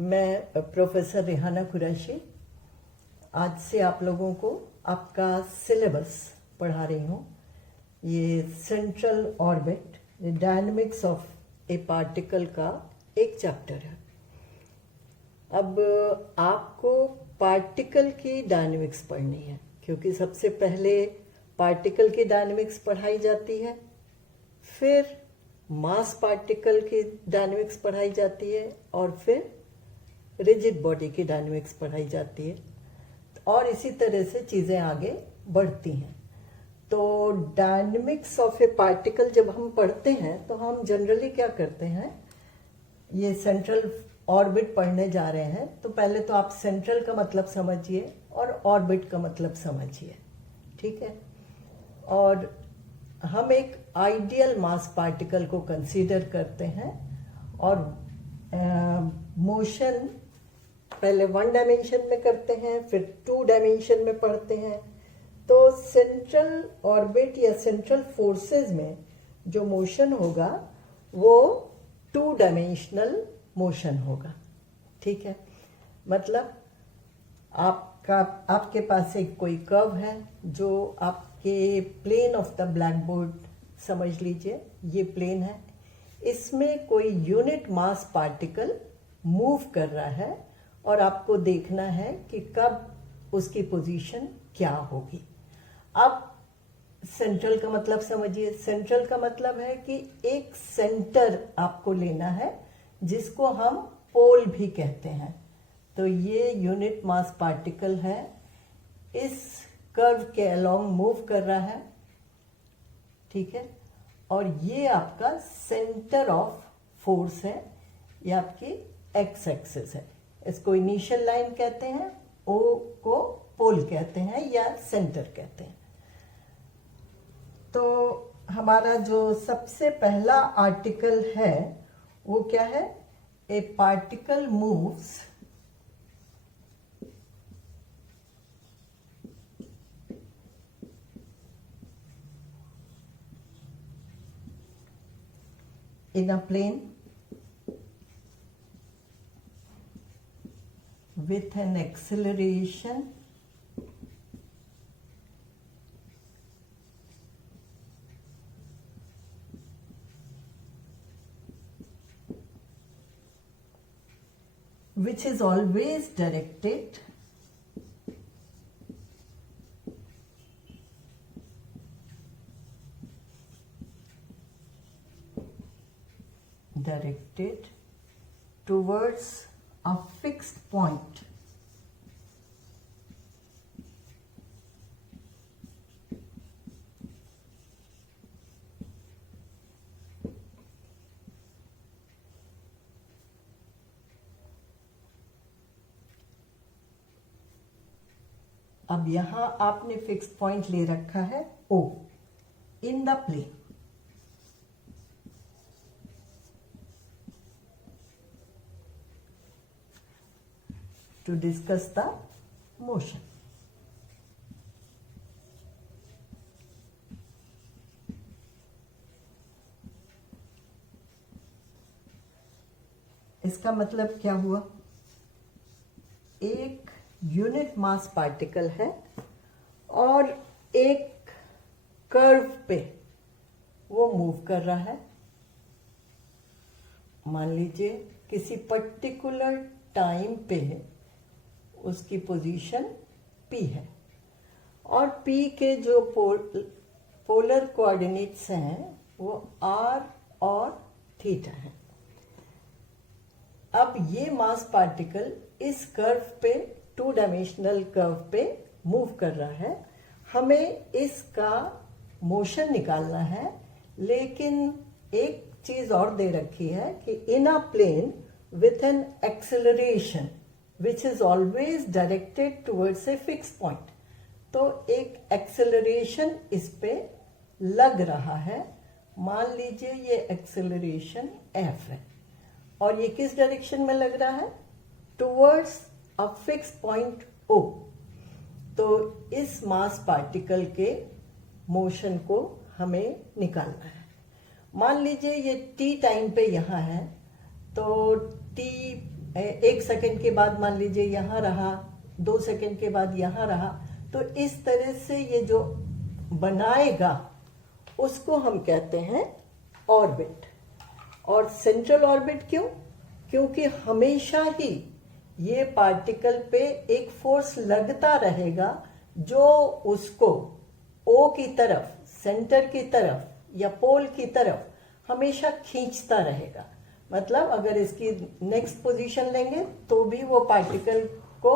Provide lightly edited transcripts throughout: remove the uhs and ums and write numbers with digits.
मैं प्रोफेसर रेहाना कुरैशी आज से आप लोगों को आपका सिलेबस पढ़ा रही हूँ। ये central orbit dynamics of A particle का एक चैप्टर है। अब आपको पार्टिकल की डायनेमिक्स पढ़नी है, क्योंकि सबसे पहले पार्टिकल की डायनेमिक्स पढ़ाई जाती है, फिर मास पार्टिकल की डायनेमिक्स पढ़ाई जाती है और फिर रिजिड बॉडी की डायनेमिक्स पढ़ाई जाती है, और इसी तरह से चीज़ें आगे बढ़ती हैं। तो डायनेमिक्स ऑफ ए पार्टिकल जब हम पढ़ते हैं तो हम जनरली क्या करते हैं, ये सेंट्रल ऑर्बिट पढ़ने जा रहे हैं तो पहले तो आप सेंट्रल का मतलब समझिए और ऑर्बिट का मतलब समझिए, ठीक है। और हम एक आइडियल मास पार्टिकल को कंसीडर करते हैं और मोशन पहले 1 डायमेंशन में करते हैं, फिर 2 डायमेंशन में पढ़ते हैं। तो सेंट्रल ऑर्बिट या सेंट्रल फोर्सेस में जो मोशन होगा वो 2 डायमेंशनल मोशन होगा, ठीक है। मतलब आपके पास एक कोई कर्व है जो आपके plane of the blackboard समझ लीजिए, ये प्लेन है, इसमें कोई यूनिट मास पार्टिकल मूव कर रहा है और आपको देखना है कि कब उसकी पोजीशन क्या होगी। अब सेंट्रल का मतलब समझिए। सेंट्रल का मतलब है कि एक सेंटर आपको लेना है जिसको हम पोल भी कहते हैं। तो ये यूनिट मास पार्टिकल है, इस कर्व के अलोंग मूव कर रहा है, ठीक है। और ये आपका सेंटर ऑफ फोर्स है, ये आपकी एक्स एक्सिस है। इसको इनिशियल लाइन कहते हैं, ओ को पोल कहते हैं या सेंटर कहते हैं। तो हमारा जो सबसे पहला आर्टिकल है वो क्या है, ए particle moves in a plane with an acceleration which is always directed towards a fixed point अब यहां आपने फिक्स पॉइंट ले रखा है O in the plane. To discuss the motion. इसका मतलब क्या हुआ, एक यूनिट मास पार्टिकल है और एक कर्व पे वो मूव कर रहा है। मान लीजिए किसी पर्टिकुलर टाइम पे उसकी पोजीशन P है और P के जो पोलर कोऑर्डिनेट्स हैं वो R और थीटा है। अब ये मास पार्टिकल इस कर्व पे 2 डायमेंशनल कर्व पे मूव कर रहा है। हमें इसका मोशन निकालना है, लेकिन एक चीज और दे रखी है कि इन अ plane with an acceleration which is always directed towards a fixed point। तो एक acceleration इस पे लग रहा है। मान लीजिए ये acceleration F है और ये किस डायरेक्शन में लग रहा है, towards a fixed point O। तो इस मास पार्टिकल के मोशन को हमें निकालना है। मान लीजिए ये t टाइम पे यहां है, तो t 1 सेकंड के बाद मान लीजिए यहाँ रहा, 2 सेकंड के बाद यहाँ रहा, तो इस तरह से ये जो बनाएगा उसको हम कहते हैं ऑर्बिट। और सेंट्रल ऑर्बिट क्यों? क्योंकि हमेशा ही ये पार्टिकल पे एक फोर्स लगता रहेगा जो उसको ओ की तरफ, सेंटर की तरफ या पोल की तरफ हमेशा खींचता रहेगा। मतलब अगर इसकी नेक्स्ट पोजीशन लेंगे तो भी वो पार्टिकल को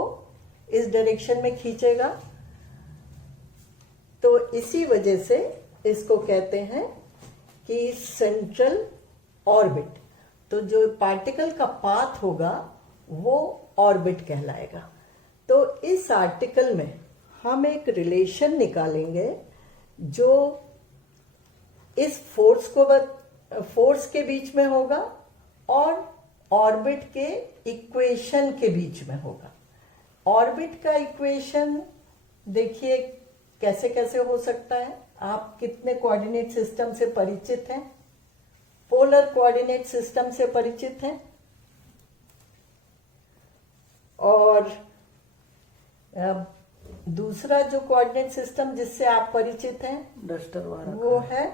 इस डायरेक्शन में खींचेगा। तो इसी वजह से इसको कहते हैं कि सेंट्रल ऑर्बिट। तो जो पार्टिकल का पाथ होगा वो ऑर्बिट कहलाएगा। तो इस आर्टिकल में हम एक रिलेशन निकालेंगे जो इस फोर्स के बीच में होगा और ऑर्बिट के इक्वेशन के बीच में होगा। ऑर्बिट का इक्वेशन देखिए कैसे कैसे हो सकता है। आप कितने कोऑर्डिनेट सिस्टम से परिचित हैं? पोलर कोऑर्डिनेट सिस्टम से परिचित हैं। और दूसरा जो कोऑर्डिनेट सिस्टम जिससे आप परिचित हैं डस्टर वाला वो है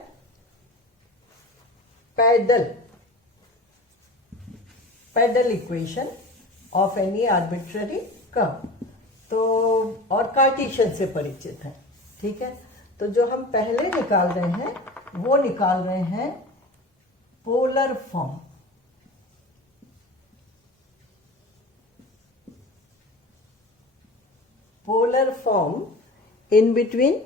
pedal equation of any arbitrary curve. तो और कार्टेशियन से परिचित हैं, ठीक है। तो जो हम पहले निकाल रहे हैं वो निकाल रहे हैं polar form. Polar form in between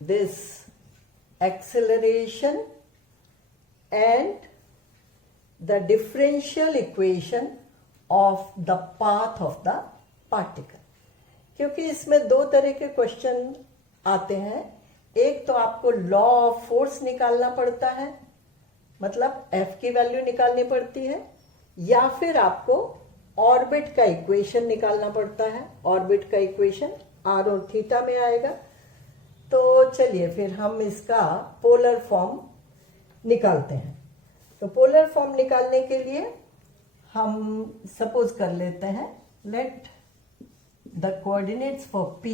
this acceleration and the differential equation of the path of the particle। क्योंकि इसमें दो तरह के क्वेश्चन आते हैं। एक तो आपको लॉ ऑफ फोर्स निकालना पड़ता है, मतलब F की वैल्यू निकालनी पड़ती है, या फिर आपको ऑर्बिट का इक्वेशन निकालना पड़ता है। ऑर्बिट का इक्वेशन r और थीटा में आएगा। तो चलिए फिर हम इसका पोलर फॉर्म निकालते हैं। तो पोलर फॉर्म निकालने के लिए हम सपोज कर लेते हैं, let the coordinates for P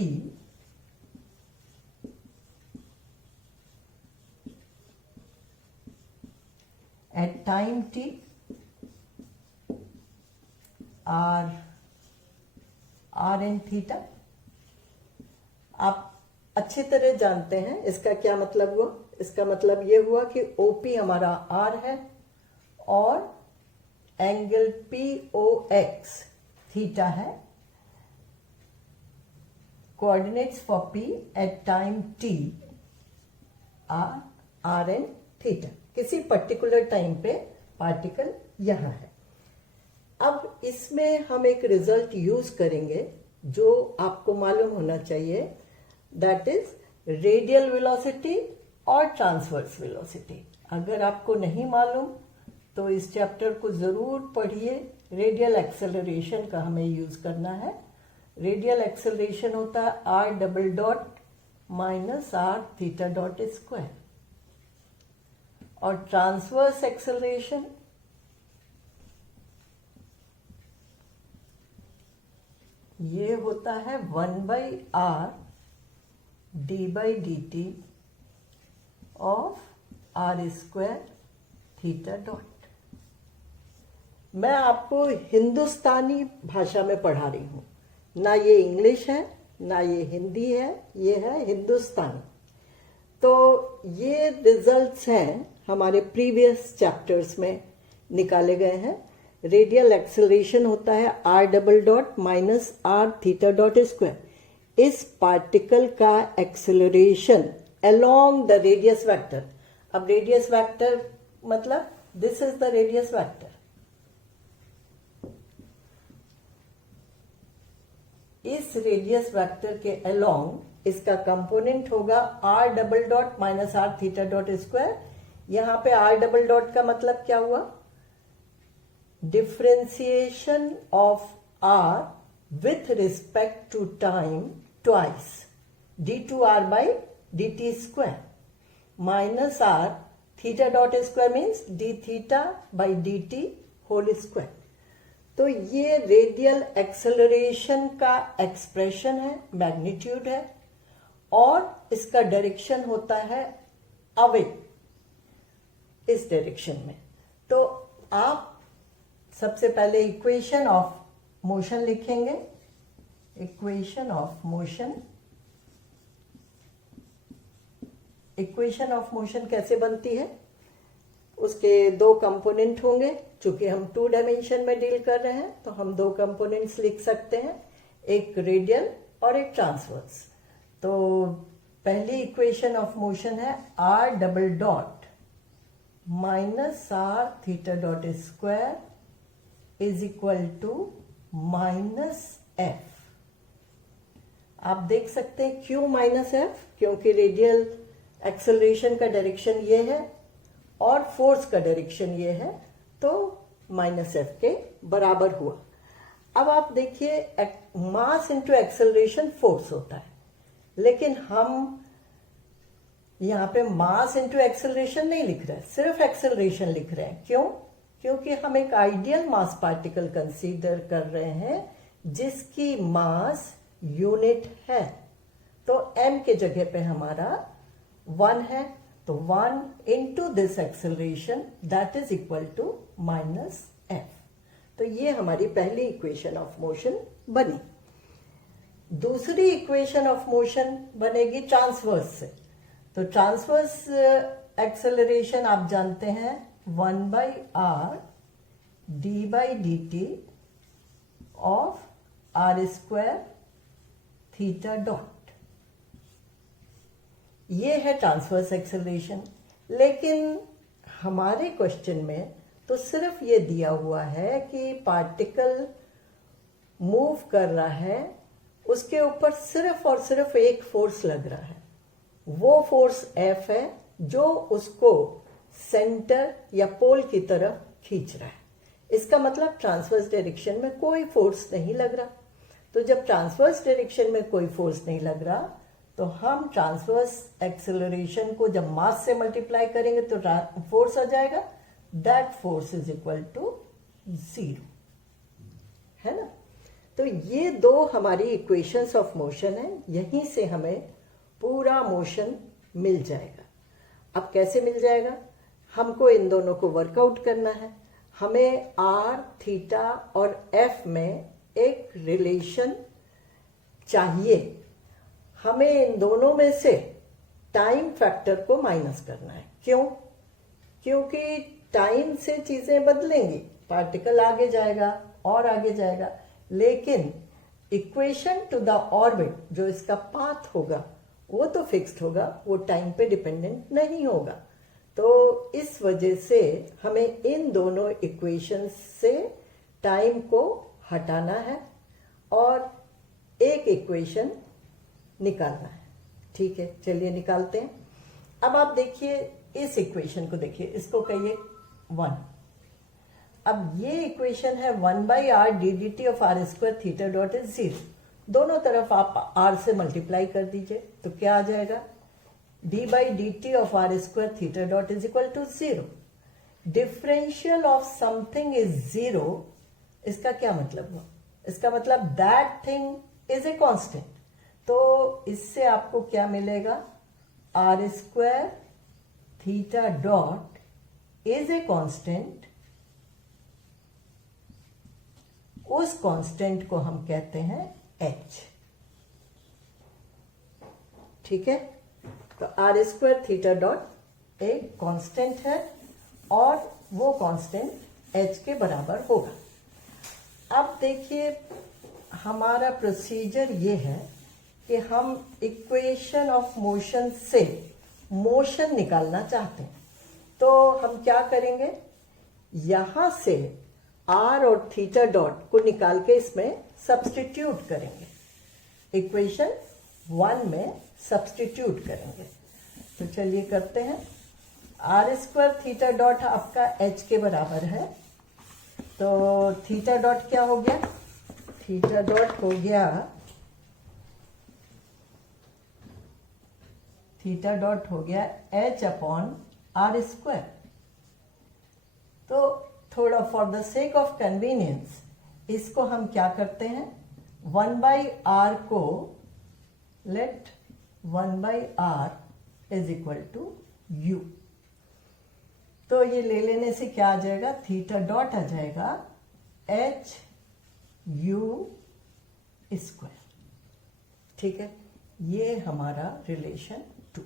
at time t r and theta. आप अच्छी तरह जानते हैं इसका क्या मतलब हुआ। इसका मतलब ये हुआ कि OP हमारा R है और एंगल POX थीटा है। Coordinates for P at time t r and theta. किसी पर्टिकुलर टाइम पे पार्टिकल यहां है। अब इसमें हम एक रिजल्ट यूज करेंगे जो आपको मालूम होना चाहिए, दैट इज रेडियल वेलोसिटी और ट्रांसवर्स वेलोसिटी। अगर आपको नहीं मालूम तो इस चैप्टर को जरूर पढ़िए। रेडियल एक्सेलरेशन का हमें यूज करना है। रेडियल एक्सेलरेशन होता है r double dot minus r theta dot square, और ट्रांसवर्स एक्सेलरेशन ये होता है 1/r d/dt of r square theta dot. मैं आपको हिंदुस्तानी भाषा में पढ़ा रही हूं, ना ये इंग्लिश है ना ये हिंदी है, ये है हिंदुस्तानी। तो ये रिजल्ट्स हैं हमारे प्रीवियस चैप्टर्स में निकाले गए हैं। रेडियल एक्सेलरेशन होता है r double dot minus r theta dot square. इस पार्टिकल का acceleration along the radius vector. अब रेडियस वेक्टर मतलब this is the radius vector. इस रेडियस वेक्टर के अलोंग इसका कंपोनेंट होगा r double dot minus r theta dot square. यहां पे r डबल डॉट का मतलब क्या हुआ? Differentiation of r with respect to time twice, d2r by dt square minus r theta dot square means d theta by dt whole square. तो ये radial acceleration का expression है, मैग्नीट्यूड है, और इसका डायरेक्शन होता है अवे, इस डायरेक्शन में। तो आप सबसे पहले इक्वेशन ऑफ मोशन लिखेंगे। Equation of motion, equation of motion कैसे बनती है? उसके दो कंपोनेंट होंगे। चूंकि हम 2 डायमेंशन में डील कर रहे हैं तो हम 2 कंपोनेंट्स लिख सकते हैं, एक रेडियल और एक ट्रांसवर्स। तो पहली इक्वेशन ऑफ मोशन है r double dot minus are theta dot square is equal to minus f. आप देख सकते हैं क्यों माइनस एफ? क्योंकि रेडियल एक्सेलरेशन का डायरेक्शन ये है और फोर्स का डायरेक्शन ये है, तो माइनस एफ के बराबर हुआ। अब आप देखिए, मास इंटू एक्सेलरेशन फोर्स होता है, लेकिन हम यहां पे मास इंटू एक्सेलरेशन नहीं लिख रहे हैं, सिर्फ एक्सेलरेशन लिख रहे हैं। क्यों? क्योंकि हम एक आइडियल मास पार्टिकल कंसीडर कर रहे हैं जिसकी मास यूनिट है। तो m के जगह पे हमारा 1 है, तो 1 into this acceleration that is equal to minus f. तो ये हमारी पहली इक्वेशन ऑफ मोशन बनी। दूसरी इक्वेशन ऑफ मोशन बनेगी ट्रांसवर्स से। तो ट्रांसवर्स एक्सेलरेशन आप जानते हैं 1/r d/dt of r square theta dot. ये है ट्रांसवर्स एक्सेलरेशन। लेकिन हमारे क्वेश्चन में तो सिर्फ ये दिया हुआ है कि पार्टिकल मूव कर रहा है, उसके ऊपर सिर्फ और सिर्फ एक फोर्स लग रहा है, वो फोर्स F है जो उसको सेंटर या पोल की तरफ खींच रहा है। इसका मतलब ट्रांसवर्स डायरेक्शन में कोई फोर्स नहीं लग रहा। तो जब ट्रांसवर्स डायरेक्शन में कोई फोर्स नहीं लग रहा, तो हम ट्रांसवर्स एक्सेलरेशन को जब मास से मल्टीप्लाई करेंगे तो फोर्स आ जाएगा, that force is equal to 0, है ना। तो ये दो हमारी इक्वेशंस ऑफ मोशन है, यहीं से हमें पूरा मोशन मिल जाएगा। अब कैसे मिल जाएगा? हमको इन दोनों को वर्कआउट करना है। हमें आर, थीटा और एफ में एक रिलेशन चाहिए। हमें इन दोनों में से टाइम फैक्टर को माइनस करना है। क्यों? क्योंकि टाइम से चीजें बदलेंगी, पार्टिकल आगे जाएगा और आगे जाएगा, लेकिन इक्वेशन टू द ऑर्बिट, जो इसका पाथ होगा, वो तो फिक्स्ड होगा, वो टाइम पे डिपेंडेंट नहीं होगा। तो इस वजह से हमें इन दोनों इक्वेशंस से टाइम को हटाना है और एक इक्वेशन निकालना है। ठीक है, चलिए निकालते हैं। अब आप देखिए इस इक्वेशन को, देखिए इसको कहिए 1। अब ये इक्वेशन है 1/r dt of r square theta dot is 0। दोनों तरफ आप r से मल्टीप्लाई कर दीजिए, तो क्या आ जाएगा? d/dt of r square theta dot is equal to 0। Differential of something is 0। इसका क्या मतलब हुआ? इसका मतलब that thing is a constant. तो इससे आपको क्या मिलेगा? r square theta dot is a constant. उस कांस्टेंट को हम कहते हैं h। ठीक है, तो r स्क्वायर थीटा डॉट एक कांस्टेंट है और वो कांस्टेंट h के बराबर होगा। अब देखिए हमारा प्रोसीजर ये है कि हम इक्वेशन ऑफ मोशन से मोशन निकालना चाहते हैं। तो हम क्या करेंगे? यहां से r और थीटा डॉट को निकाल के इसमें सब्स्टिट्यूट करेंगे, इक्वेशन 1 में सब्स्टिट्यूट करेंगे। तो चलिए करते हैं। r स्क्वायर थीटा डॉट आपका h के बराबर है, तो थीटा डॉट क्या हो गया? थीटा डॉट हो गया, थीटा डॉट हो गया h अपॉन r स्क्वायर। तो थोड़ा for the sake of convenience इसको हम क्या करते हैं, 1/r को let 1/r is equal to u। तो ये ले लेने से क्या आ जाएगा, थीटा डॉट आ जाएगा h u स्क्वायर। ठीक है, ये हमारा रिलेशन 2।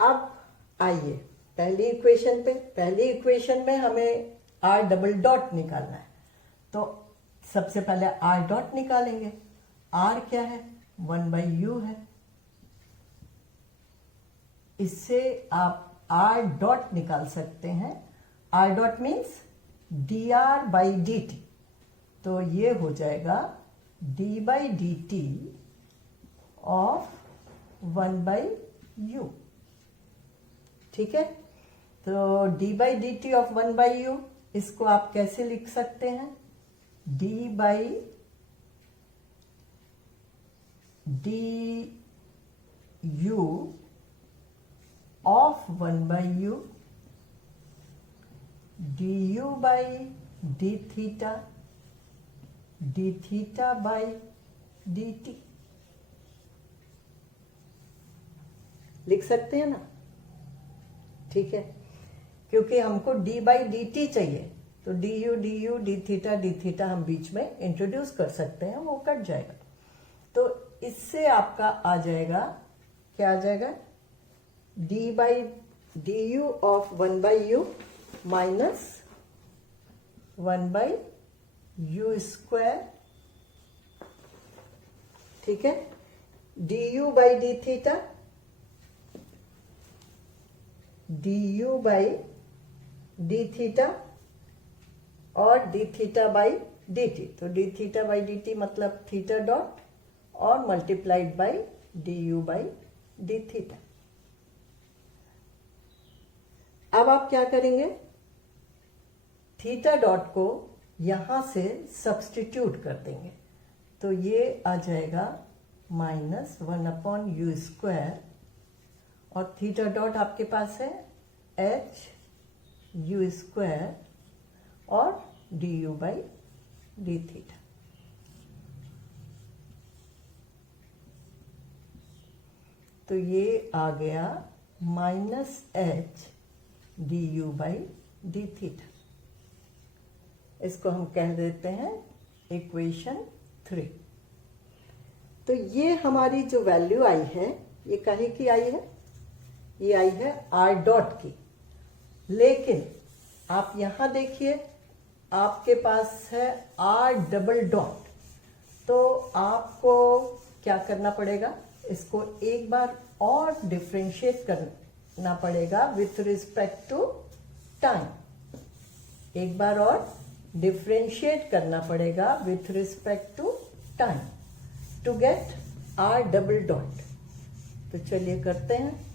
अब आइए पहली इक्वेशन पे। पहली इक्वेशन में हमें r डबल डॉट निकालना है, तो सबसे पहले r डॉट निकालेंगे। r क्या है, 1/u है। इससे आप r डॉट निकाल सकते हैं। r डॉट मीन्स dr/dt, तो ये हो जाएगा d/dt ऑफ 1/u। ठीक है, तो d/dt ऑफ 1/u इसको आप कैसे लिख सकते हैं, d/du of 1/u du by d theta d theta by dt लिख सकते हैं ना। ठीक है, क्योंकि हमको d/dt चाहिए, तो du d थीटा हम बीच में इंट्रोड्यूस कर सकते हैं, वो कट जाएगा। तो इससे आपका आ जाएगा, क्या आ जाएगा, d/du of 1/u minus 1/u square. ठीक है, du by d theta du by d theta और d थीटा बाई dt, तो d थीटा बाई dt मतलब थीटा डॉट और multiplied by du by d theta. अब आप क्या करेंगे, थीटा डॉट को यहां से सब्स्टिट्यूट कर देंगे, तो ये आ जाएगा -1/u स्क्वायर, और थीटा डॉट आपके पास है h u स्क्वायर और du बाई d थीटा। तो ये आ गया -h du by d theta. इसको हम कह देते हैं इक्वेशन 3। तो ये हमारी जो वैल्यू आई है, ये काहे की आई है, ये आई है r डॉट की। लेकिन आप यहां देखिए, आपके पास है r डबल डॉट, तो आपको क्या करना पड़ेगा, इसको एक बार और डिफरेंशिएट करना पड़ेगा विथ रिस्पेक्ट टू टाइम। एक बार और डिफरेंशिएट करना पड़ेगा with respect to time to get r double dot. तो चलिए करते हैं।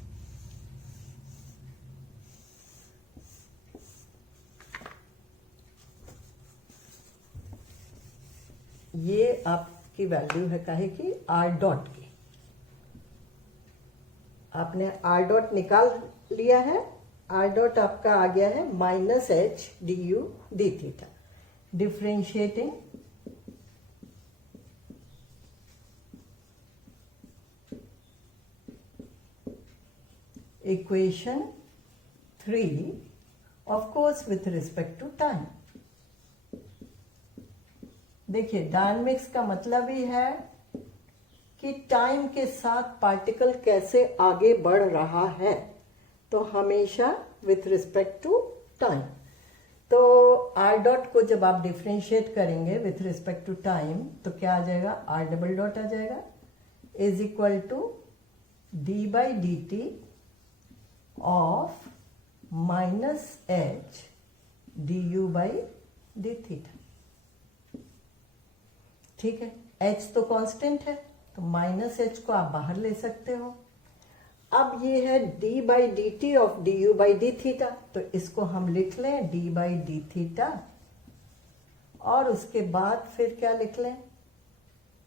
ये आपकी वैल्यू है काहे की, r डॉट की। आपने r डॉट निकाल लिया है, r डॉट आपका आ गया है -h du d theta. Differentiating equation 3 of course with respect to time. देखिए, डायनेमिक्स का मतलब ही है कि टाइम के साथ पार्टिकल कैसे आगे बढ़ रहा है, तो हमेशा विथ रिस्पेक्ट टू टाइम। तो r डॉट को जब आप डिफरेंशिएट करेंगे विथ रिस्पेक्ट टू टाइम, तो क्या आ जाएगा, r डबल डॉट आ जाएगा is equal to d/dt of -h du by d theta. ठीक है, h तो कांस्टेंट है, तो -h को आप बाहर ले सकते हो। अब ये है d/dt of du by d theta, तो इसको हम लिख लें d/d थीटा, और उसके बाद फिर क्या लिख लें,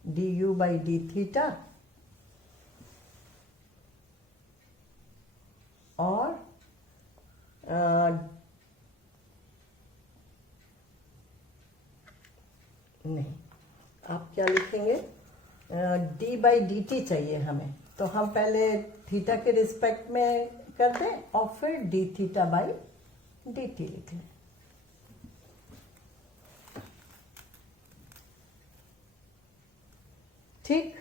du बाई d थीटा और नहीं, आप क्या लिखेंगे, डी बाई डी टी चाहिए हमें, तो हम पहले थीटा के रिस्पेक्ट में कर दें और फिर D theta by D T लिख लें। ठीक,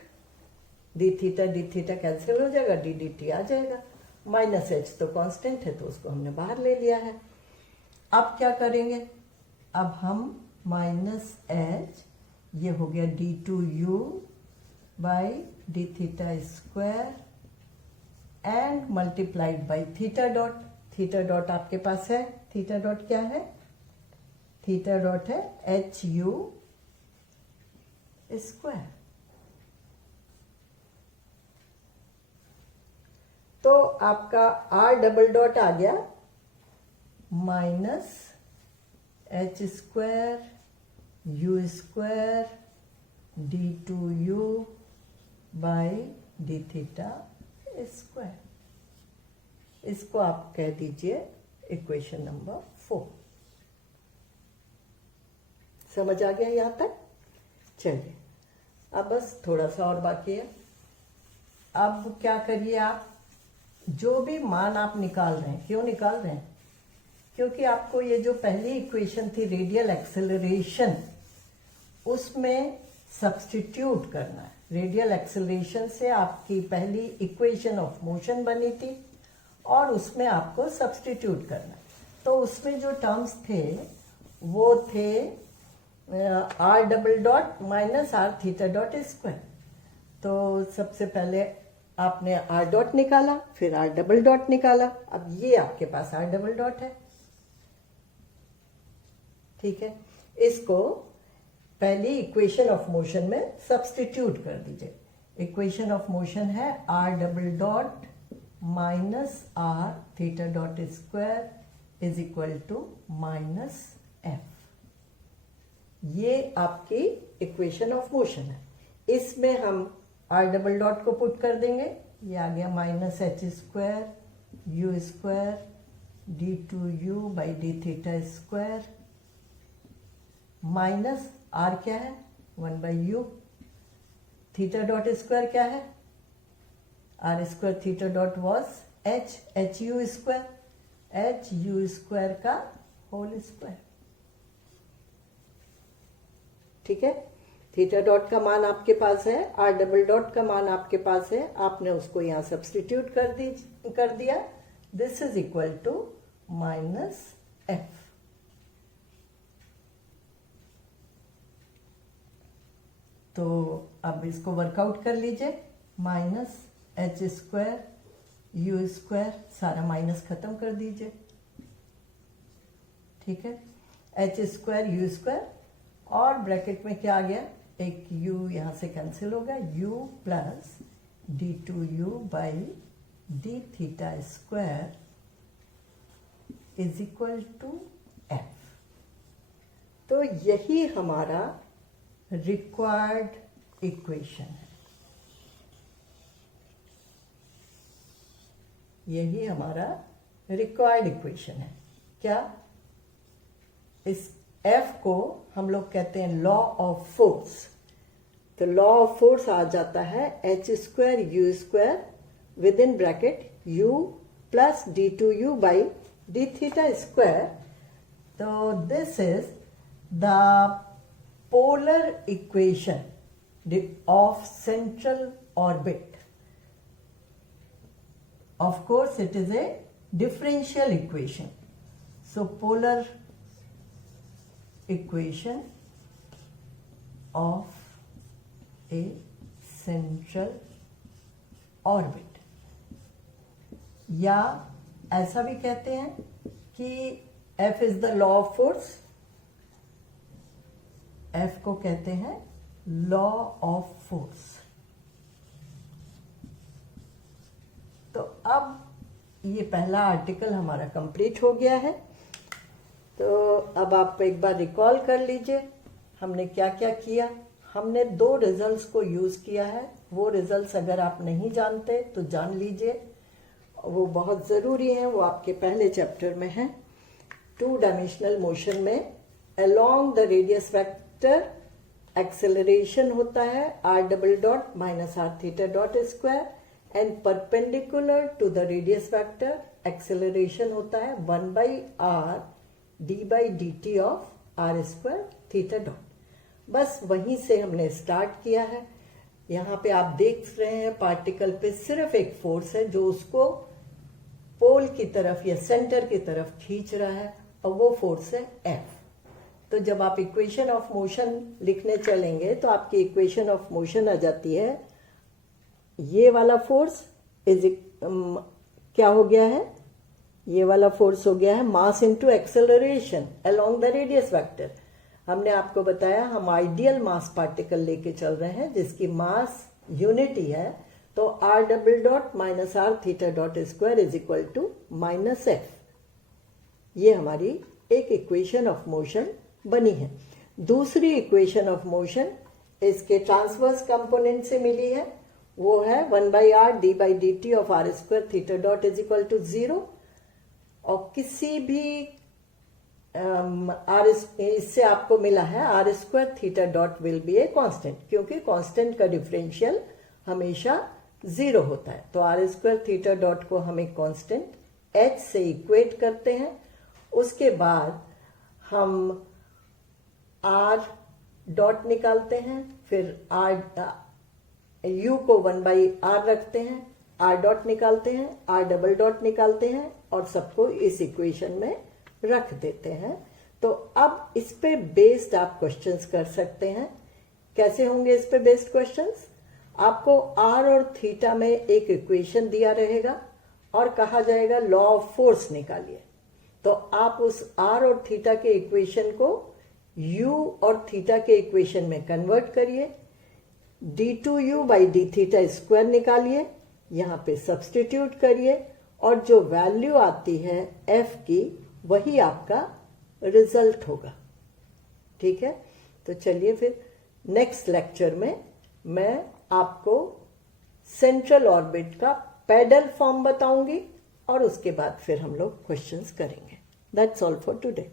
डी थीटा कैंसिल हो जाएगा, डी डी टी आ जाएगा, माइनस एच तो कांस्टेंट है तो उसको हमने बाहर ले लिया है। अब क्या करेंगे, अब हम माइनस एच, ये हो गया d two u by d theta square and multiplied by theta dot. Theta dot आपके पास है, थीटा डॉट क्या है, थीटा डॉट है एच यू स्क्वायर। तो आपका आर डबल डॉट आ गया minus h square u square d two u by d theta square. इसको आप कह दीजिए इक्वेशन नंबर 4। समझ आ गया यहां तक? चलिए, अब बस थोड़ा सा और बाकी है। अब क्या करिए, आप जो भी मान आप निकाल रहे हैं, क्यों निकाल रहे हैं, क्योंकि आपको ये जो पहली इक्वेशन थी रेडियल एक्सेलरेशन, उसमें सब्स्टिट्यूट करना है। रेडियल एक्सेलरेशन से आपकी पहली इक्वेशन ऑफ मोशन बनी थी और उसमें आपको सब्स्टिट्यूट करना है। तो उसमें जो टर्म्स थे वो थे r double dot minus are theta dot square. तो सबसे पहले आपने आर डॉट निकाला, फिर आर डबल डॉट निकाला, अब ये आपके पास आर डबल डॉट है। ठीक है, इसको पहली इक्वेशन ऑफ मोशन में सब्स्टिट्यूट कर दीजिए। इक्वेशन ऑफ मोशन है r double dot minus are theta dot square is equal to minus F. ये आपकी इक्वेशन ऑफ मोशन है। इसमें हम आर डबल डॉट को पुट कर देंगे, ये आ गया minus h square u square d two u by d theta square minus r क्या है 1 by u, theta dot square क्या है R square theta dot was h u square का होल स्क्वायर। ठीक है, थीटा डॉट का मान आपके पास है, आर डबल डॉट का मान आपके पास है, आपने उसको यहां सब्स्टिट्यूट कर दिया। This is equal to minus f. तो अब इसको वर्कआउट कर लीजिए, minus h square u square, सारा माइनस खत्म कर दीजिए। ठीक है, एच स्क्वायर यू स्क्वायर और ब्रैकेट में क्या आ गया, एक u यहां से कैंसिल हो गया, u plus d two u by d theta square is equal to f. तो यही हमारा रिक्वायर्ड इक्वेशन है, यही हमारा रिक्वायर्ड इक्वेशन है। क्या, इस F को हम लोग कहते हैं लॉ ऑफ फोर्स। तो लॉ ऑफ फोर्स आ जाता है H square u square with in bracket u plus d two u by d theta square. तो this is the polar equation of central orbit. Of course it is a differential equation. So polar equation of a central orbit, या ऐसा भी कहते हैं कि F is the law of force, F को कहते हैं law of force। तो अब ये पहला आर्टिकल हमारा कंप्लीट हो गया है। तो अब आप एक बार रिकॉल कर लीजिए हमने क्या क्या किया। हमने 2 रिजल्ट्स को यूज किया है, वो रिजल्ट्स अगर आप नहीं जानते तो जान लीजिए, वो बहुत जरूरी है, वो आपके पहले चैप्टर में है। 2 डायमेंशनल मोशन में along the radius vector acceleration होता है r double dot minus are theta dot square, and perpendicular to the radius vector acceleration होता है 1 by R D by D T of are square theta dot. बस वहीं से हमने start किया है। यहाँ पे आप देख रहे हैं पार्टिकल पे सिर्फ एक फोर्स है जो उसको पोल की तरफ या सेंटर की तरफ खींच रहा है, और वो फोर्स है F। तो जब आप इक्वेशन ऑफ मोशन लिखने चलेंगे तो आपकी इक्वेशन ऑफ मोशन आ जाती है, ये वाला फोर्स क्या हो गया है, ये वाला फोर्स हो गया है mass into acceleration along the radius vector. हमने आपको बताया हम आइडियल मास पार्टिकल लेके चल रहे हैं जिसकी मास यूनिटी है, तो r double dot minus are theta dot square is equal to minus F. ये हमारी एक इक्वेशन ऑफ मोशन बनी है। दूसरी इक्वेशन ऑफ मोशन इसके ट्रांसवर्स कंपोनेंट से मिली है, वो है 1 by R D by D T of are square theta dot is equal to 0। और किसी भी इससे आपको मिला है R square theta dot will be a constant, क्योंकि कांस्टेंट का डिफरेंशियल हमेशा 0 होता है। तो आर स्क्वायर थीटा डॉट को हम एक कांस्टेंट एच से इक्वेट करते हैं। उसके बाद हम आर डॉट निकालते हैं, फिर आर यू को 1 बाई आर रखते हैं, आर डॉट निकालते हैं, आर डबल डॉट निकालते हैं और सबको इस इक्वेशन में रख देते हैं। तो अब इस पे बेस्ड आप क्वेश्चंस कर सकते हैं। कैसे होंगे इस पे बेस्ड क्वेश्चंस? आपको आर और थीटा में एक इक्वेशन दिया रहेगा और कहा जाएगा लॉ ऑफ फोर्स निकालिए। तो आप उस आर और थीटा के इक्वेशन को u और थीटा के इक्वेशन में कन्वर्ट करिए, d2u by d theta square निकालिए, यहाँ पे सब्सटीट्यूट करिए और जो वैल्यू आती है f की वही आपका रिजल्ट होगा। ठीक है, तो चलिए फिर नेक्स्ट लेक्चर में मैं आपको सेंट्रल ऑर्बिट का पैडल फॉर्म बताऊंगी और उसके बाद फिर हम लोग क्वेश्चंस करेंगे। That's all for today.